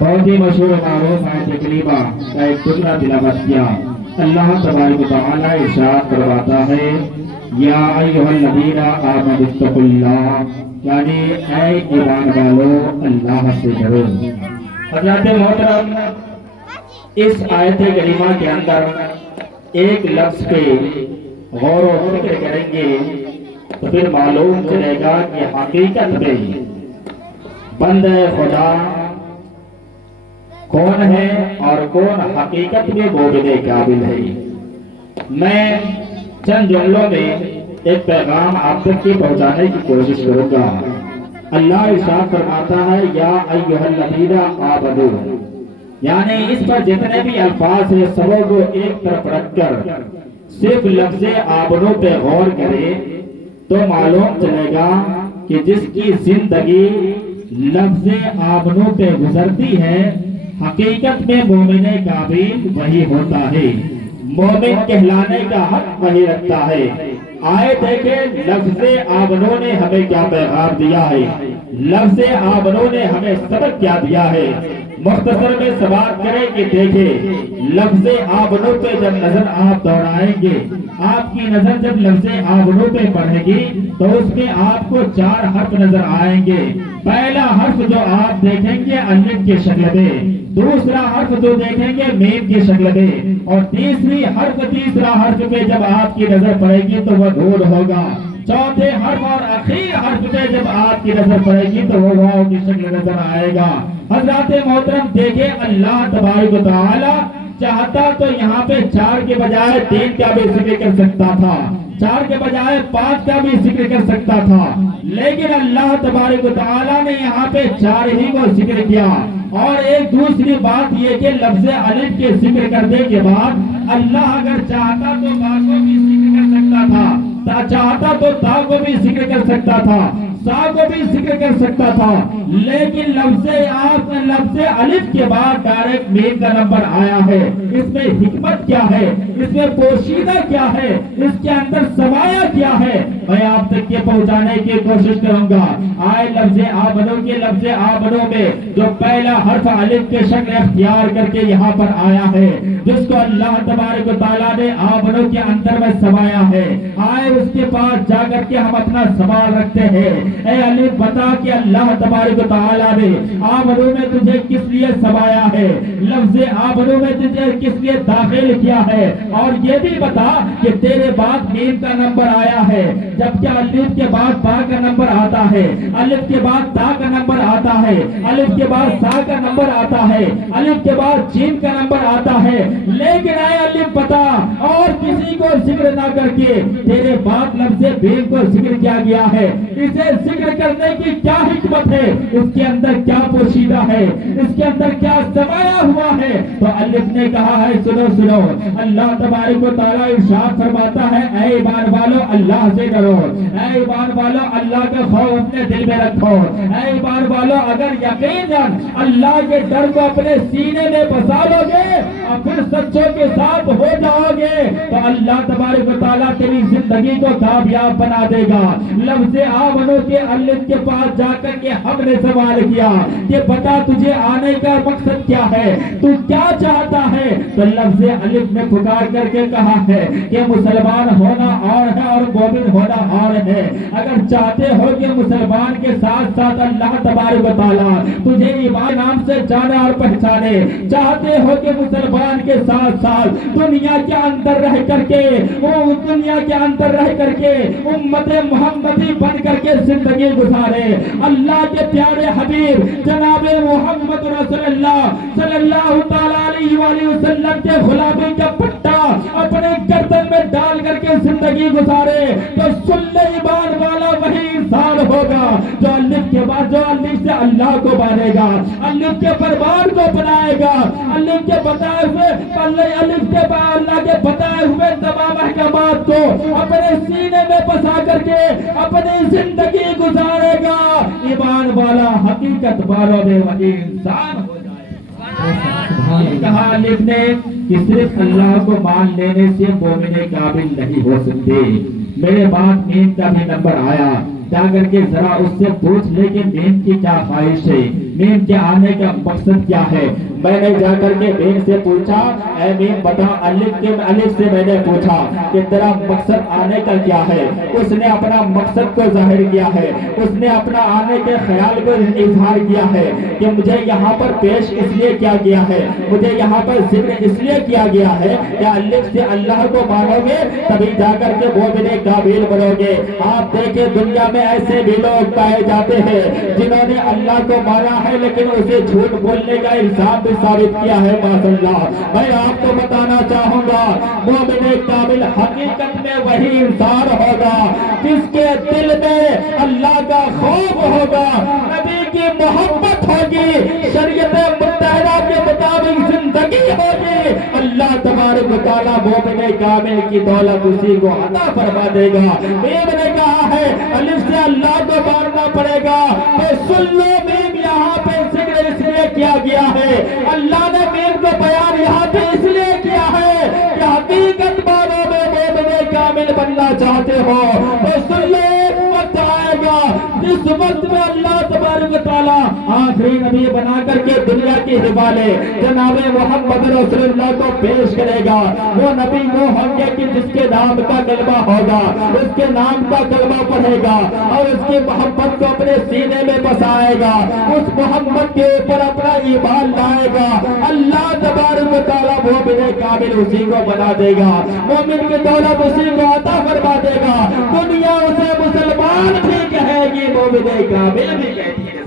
بہت ہی مشہور معروف آیت کریمہ کا ایک ٹکڑا تلاوت کیا۔ اللہ تبارک و تعالیٰ ارشاد فرماتا ہے یا ایھا الذین آمنوا اتقوا اللہ، یعنی اے ایمان والو اللہ سے ڈرو۔ حضرات محترم، اس آیت کریمہ کے اندر ایک لفظ پہ غور و فکر کریں گے تو پھر معلوم چلے گا کہ حقیقت میں بندہ خدا کون ہے اور کون حقیقت میں مومن کامل ہے۔ میں چند جملوں میں ایک پیغام آپ تک کی پہنچانے کی کوشش کروں گا۔ اللہ ارشاد فرماتا ہے یا ایھا الذین آمنوا، یعنی اس پر جتنے بھی الفاظ ہیں سبوں کو ایک طرف رکھ کر صرف لفظ آمنو پہ غور کرے تو معلوم چلے گا کہ جس کی زندگی لفظ آمنو پہ گزرتی ہے حقیقت میں مومن کامل وہی ہوتا ہے، مومن کہلانے کا حق وہی رکھتا ہے۔ آئے دیکھیں لفظ آمنو نے ہمیں کیا پیغام دیا ہے، لفظ آمنو نے ہمیں سبق کیا دیا ہے۔ مختصر میں سوال کریں کہ دیکھیں لفظ آمنو پہ جب نظر آپ دوڑائیں گے، آپ کی نظر جب لفظ آمنو پہ پڑھے گی تو اس میں آپ کو 4 حرف نظر آئیں گے۔ پہلا حرف جو آپ دیکھیں گے الف کی شکل میں، دوسرا حرف جو دیکھیں گے میم کی شکل میں، اور تیسرا حرف پہ جب آپ کی نظر پڑے گی تو وہ نون ہوگا۔ چوتھے حرف اور اخیر حرف پہ جب آپ کی نظر پڑے گی تو وہ واو کی شکل نظر آئے گا۔ حضرات محترم دیکھیں اللہ تبارک و تعالی چاہتا تو یہاں پہ 4 کے بجائے 3 کا بھی ذکر کر سکتا تھا، 4 کے بجائے 5 کا بھی ذکر کر سکتا تھا، لیکن اللہ تبارک و تعالی نے یہاں پہ 4 ہی کو ذکر کیا۔ اور ایک دوسری بات یہ کہ لفظ الف کے ذکر کرنے کے بعد اللہ اگر چاہتا تو با کو بھی ذکر کر سکتا تھا، چاہتا تو تا کو بھی ذکر کر سکتا تھا، سا کو بھی ذکر کر سکتا تھا، لیکن لفظ الف کے بعد ڈائریکٹ میم کا نمبر آیا ہے۔ اس میں حکمت کیا ہے، اس میں پوشیدہ کیا ہے، اس کے اندر سمایا کیا ہے، میں آپ تک یہ پہنچانے کی کوشش کروں گا۔ آئے لفظ آمنو کے لفظ آمنو میں جو پہلا حرف الف کے شکل اختیار کر کے یہاں پر آیا ہے، جس کو اللہ تبارک و تعالیٰ نے آمنو کے اندر میں سمایا ہے، آئے اس کے پاس جا کر کے ہم اپنا سوال رکھتے ہیں، اے الف بتا کہ اللہ تبارک و تعالیٰ نے آمنو میں تجھے کس لیے سمایا ہے، لفظ آمنو میں تجھے کس لیے داخل کیا ہے، اور یہ بھی بتا کہ تیرے بعد میم کا نمبر آیا ہے، جبکہ الف کے بعد با کا نمبر آتا ہے، الف کے بعد تا کا نمبر آتا ہے، الف کے بعد سا کا نمبر آتا ہے، الف کے بعد جیم کا نمبر آتا ہے، لیکن اے الف بتا اور کسی کو ذکر نہ کر کے تیرے بعد لفظ میم کو ذکر کیا گیا ہے، اسے ذکر کرنے کی کیا حکمت ہے، اس کے اندر کیا پوشیدہ ہے، اس کے اندر کیا سمایا ہوا ہے۔ تو الف نے کہا ہے سنو سنو، اللہ تبارک و تعالیٰ ارشاد فرماتا ہے اے ایمان والو اللہ سے ڈرو، اے ایمان والو اللہ کے خوف اپنے دل میں رکھو، اے ایمان والو اگر یقیناً اللہ کے ڈر کو اپنے سینے میں بسا لو گے اور پھر سچوں کے ساتھ ہو جاؤ گے تو اللہ تبارک و تعالیٰ تیری زندگی کو کامیاب بنا دے گا۔ لفظ آمنو کے الف کے پاس جا کر کے ہم نے سوال کیا کہ بتا تجھے آنے کا مقصد کیا ہے، تو کیا چاہتا ہے، تو لفظ الف نے پکار کر کے کہا ہے کہ مسلمان ہونا اور ہے اور مومن ہونا اور ہے۔ اگر چاہتے ہو کہ مسلمان کے ساتھ ساتھ اللہ تبارک و تعالیٰ تجھے ایمان نام سے جانے اور پہچانے، چاہتے ہو کہ مسلمان کے ساتھ ساتھ دنیا کے اندر رہ کر کے امت محمدی بن کر کے زندگی گزارے، اللہ کے پیارے حبیب جناب محمد رسول اللہ صلی اللہ تعالیٰ علیہ وآلہ وسلم کے غلامی کا پٹا اپنے گردن میں ڈال کر کے زندگی گزارے تو سن ایمان والا وہی انسان ہوگا جو الف کے بعد جو الف سے اللہ کو مانے گا، الف کے پروار کو بنائے گا، الف کے بتائے ہوئے الف کے بعد اللہ کے بتائے ہوئے تمام احکامات کو اپنے سینے میں بسا کر کے اپنی زندگی گزارے گا، ایمان والا حقیقت والوں میں وہی انسان ہو جائے۔ کہا الف نے کہ صرف اللہ کو مان لینے سے مومن کامل نہیں ہو سکتے، میرے بعد میم کا بھی نمبر آیا، جا کر کے ذرا اس سے پوچھ لے کہ میم کی کیا خواہش ہے، میم کے آنے کا مقصد کیا ہے۔ میں نے جا کر کے میم سے پوچھا، اے میم بتا، الف سے میں نے پوچھا کہ تیرا مقصد آنے کا کیا ہے۔ اس نے اپنا مقصد کو ظاہر کیا ہے، اس نے اپنا آنے کے خیال کو اظہار کیا ہے کہ مجھے یہاں پر پیش اس لیے کیا گیا ہے، مجھے یہاں پر ذکر اس لیے کیا گیا ہے کہ الف سے اللہ کو مانو گے تبھی جا کر کے مومن کامل بنو گے۔ آپ دیکھیں دنیا میں ایسے بھی لوگ پائے جاتے ہیں جنہوں نے اللہ کو مانا ہے لیکن اسے جھوٹ بولنے کا الزام بھی ثابت کیا ہے۔ ماشاء اللہ، میں آپ کو بتانا چاہوں گا مومن کامل حقیقت میں وہی انسان ہوگا جس کے دل میں اللہ کا خوف ہوگا، نبی کی محبت ہوگی، شریعت متحدہ کے مطابق زندگی ہوگی۔ اللہ تبارک و تعالیٰ مومن کامل کی دولت اسی کو عطا فرما دے گا۔ میم نے کہا ہے الف سے اللہ کو ماننا پڑے گا، تو سن لو میم یہاں پہ ذکر اس لیے کیا گیا ہے، اللہ نے میم کو بیان یہاں پہ اس لیے کیا ہے کہ حقیقت مانو میں مومن کامل بننا چاہتے ہو تو سن لو، وقت آئے گا جس وقت میں اللہ تبارک و تعالیٰ آخری نبی بنا کر کے دنیا کے حوالے جناب محمد رسول اللہ کو پیش کرے گا۔ وہ نبی وہ ہوں گے کہ جس کے نام کا کلمہ ہوگا، اس کے نام کا کلمہ پڑھے گا اور اس کی محبت کو اپنے سینے میں بسائے گا، اس محمد کے اوپر اپنا ایمان لائے گا۔ اللہ تبارک و تعالیٰ مومن کامل اسی کو بنا دے گا، مومن کی دولت اسی کو عطا فرما دے گا۔ دنیا اسے مسلمان بھی کہے گی، مومن کامل بھی کہتی ہے۔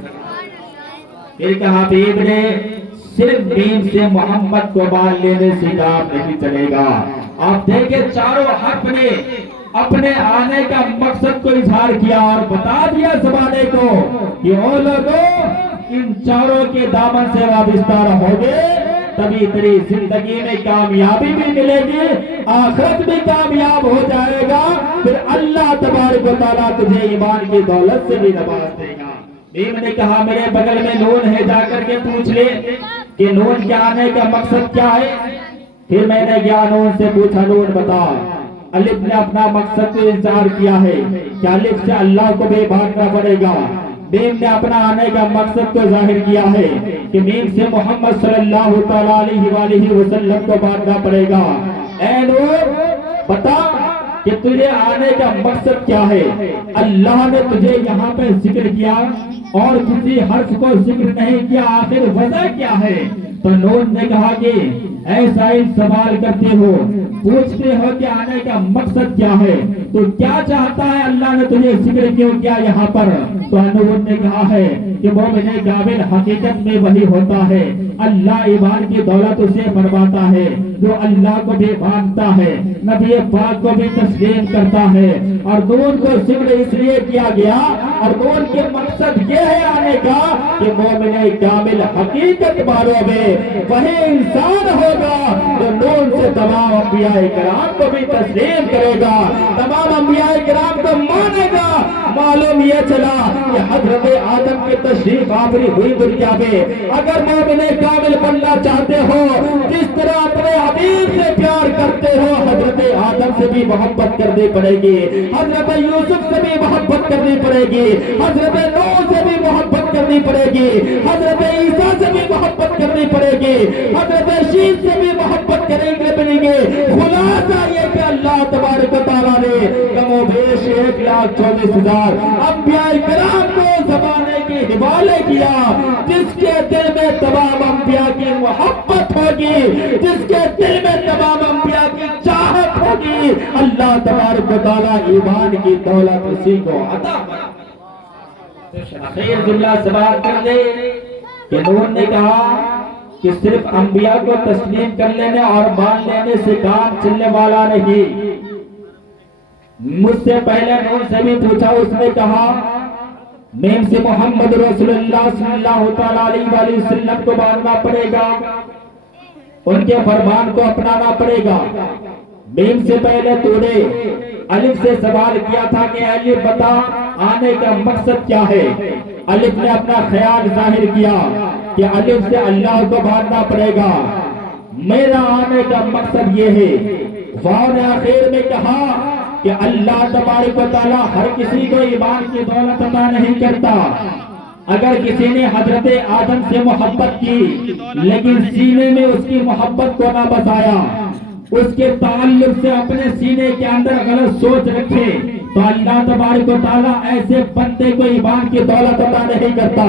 پھر کہا حبیب نے صرف میم سے محمد کو مان لینے سے کام نہیں چلے گا۔ آپ دیکھیں چاروں حق نے اپنے آنے کا مقصد کو اظہار کیا اور بتا دیا زمانے کو کہ او لوگوں ان چاروں کے دامن سے وابستہ رہو گے تبھی تیری زندگی میں کامیابی بھی ملے گی، آخرت بھی کامیاب ہو جائے گا، پھر اللہ تبارک و تعالیٰ تجھے ایمان کی دولت سے بھی نواز دے گا۔ میم نے کہا میرے بغل میں نون ہے، جا کر کے پوچھ لے کہ نون کے آنے کا مقصد کیا ہے۔ پھر میں نے گیا نون سے پوچھا، نون بتا۔ الف نے اپنا مقصد کو اظہار کیا ہے کہ الف سے اللہ کو بھی بھاگنا پڑے گا۔ میم نے اپنا آنے کا مقصد کو ظاہر کیا ہے کہ میم سے محمد صلی اللہ تعالیٰ علیہ وسلم کو بھاگنا پڑے گا۔ اے نون بتا کہ تجھے آنے کا مقصد کیا ہے۔ اللہ نے تجھے یہاں پہ ذکر کیا اور کسی حرف کو ذکر نہیں کیا، آخر وجہ کیا ہے؟ تو نون نے کہا کہ ایسا ہی سوال کرتے ہو، پوچھتے ہو کہ آنے کا مقصد کیا ہے، تو کیا چاہتا ہے اللہ نے تجھے ذکر کیوں کیا یہاں پر؟ تو نون نے کہا ہے کہ مومن کامل حقیقت میں وہی ہوتا ہے، اللہ ایمان کی دولت اسے فرماتا ہے جو اللہ کو بھی مانتا ہے، نبی پاک کو بھی تسلیم کرتا ہے۔ اور نون کو ذکر اس لیے کیا گیا اور نون کے مقصد یہ ہے آنے کا کہ مومن کامل حقیقت مانو میں وہی انسان ہوگا جو نون سے تمام انبیاء کرام کو بھی تسلیم کرے گا، تمام انبیاء کرام کو مانے گا۔ معلوم یہ چلا کہ حضرت آدم کی تشریف آوری ہوئی دنیا میں، اگر مومن کامل بننا چاہتے ہو، جس طرح اپنے حبیب سے پیار کرتے ہو، حضرت آدم سے بھی محبت کرنی پڑے گی، حضرت یوسف سے بھی محبت کرنی پڑے گی، حضرت نوح سے بھی محبت کرنی پڑے گی، حضرت عیسیٰ سے بھی محبت کرنی پڑے گی، حضرت شیخ سے بھی محبت کرنی پڑے گی۔ خلاصہ یہ کہ اللہ تبارک و تعالیٰ نے کم و بیش 1,24,000 انبیاء کرام کو زمانے کے حوالے کیا، جس کے دل میں تمام انبیاء کی محبت ہوگی، جس کے دل میں تمام انبیاء کی چاہت ہوگی، اللہ تبارک و تعالیٰ ایمان کی دولت اسی کو عطا خیر اللہ سے بات کر دے کہ نون نے کہا کہ صرف انبیاء کو تسلیم کر لینے اور مان لینے سے کام چلنے والا نہیں۔ مجھ سے پہلے نون سے بھی پوچھا، اس نے کہا میم سے محمد رسول اللہ صلی اللہ تعالیٰ علیہ وسلم کو ماننا پڑے گا، ان کے فرمان کو اپنانا پڑے گا۔ میم سے پہلے تو نے الف سے سوال کیا تھا کہ الف بتا آنے کا مقصد کیا ہے۔ الف نے اپنا خیال ظاہر کیا کہ الف سے اللہ کو ماننا پڑے گا، میرا آنے کا مقصد یہ ہے۔ واو نے آخر میں کہا کہ اللہ تبارک و تعالیٰ ہر کسی کو ایمان کی دولت عطا نہیں کرتا۔ اگر کسی نے حضرت آدم سے محبت کی لیکن سینے میں اس کی محبت کو نہ بسایا، اس کے تعلق سے اپنے سینے کے اندر غلط سوچ رکھے، تو اللہ تبارک و تعالیٰ ایسے بندے کو ایمان کی دولت عطا نہیں کرتا۔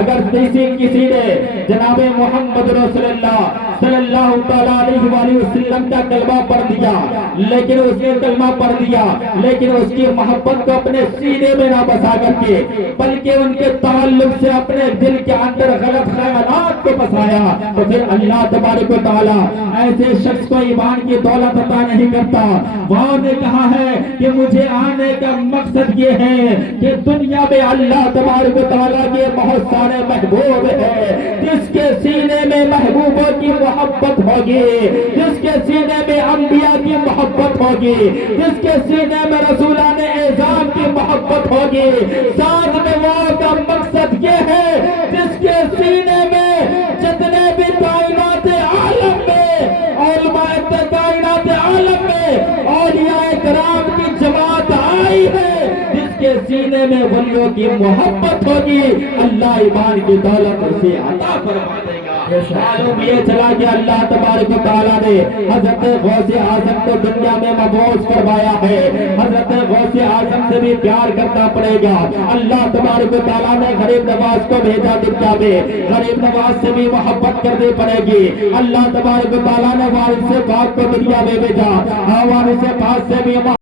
اگر کسی نے جناب محمد رسول اللہ صلی اللہ تعالیٰ علیہ وآلہ وسلم کا کلمہ پڑھ دیا، لیکن اس نے کلمہ پڑھ دیا لیکن اس کی محبت کو اپنے سینے میں نہ بسا کر کے بلکہ ان کے تعلق سے اپنے دل کے اندر غلط خیالات کو بسایا، تو پھر اللہ تبارک و تعالیٰ ایسے شخص کو ایمان کی دولت عطا نہیں کرتا۔ وہاں نے کہا ہے کہ مجھے آنے کا مقصد یہ ہے کہ دنیا میں اللہ تبارک و تعالیٰ کے بہت سارے محبوب ہیں، جس کے سینے میں محبوبوں کی محبت ہوگی، جس کے سینے میں انبیاء کی محبت ہوگی، جس کے سینے میں رسولان اعظام کی محبت ہوگی، ساتھ میں وہ کا مقصد یہ ہے جس کے سینے میں جتنے بھی کائنات عالم میں علماء کائنات عالم میں اولیاء کرام کی جماعت آئی ہے، جس کے سینے میں ولیوں کی محبت ہوگی، اللہ ایمان کی دولت اسے عطا فرما دے گا۔ معلوم یہ چلا کہ اللہ تبارک و تعالیٰ نے حضرت غوث اعظم کو دنیا میں مبعوث کروایا ہے، حضرت غوث اعظم سے بھی پیار کرنا پڑے گا۔ اللہ تبارک و تعالیٰ نے غریب نواز کو بھیجا دنیا میں، غریب نواز سے بھی محبت کرنی پڑے گی۔ اللہ تبارک و تعالیٰ نے وارث پاک کو دنیا میں بھیجا، وارث پاک سے بھی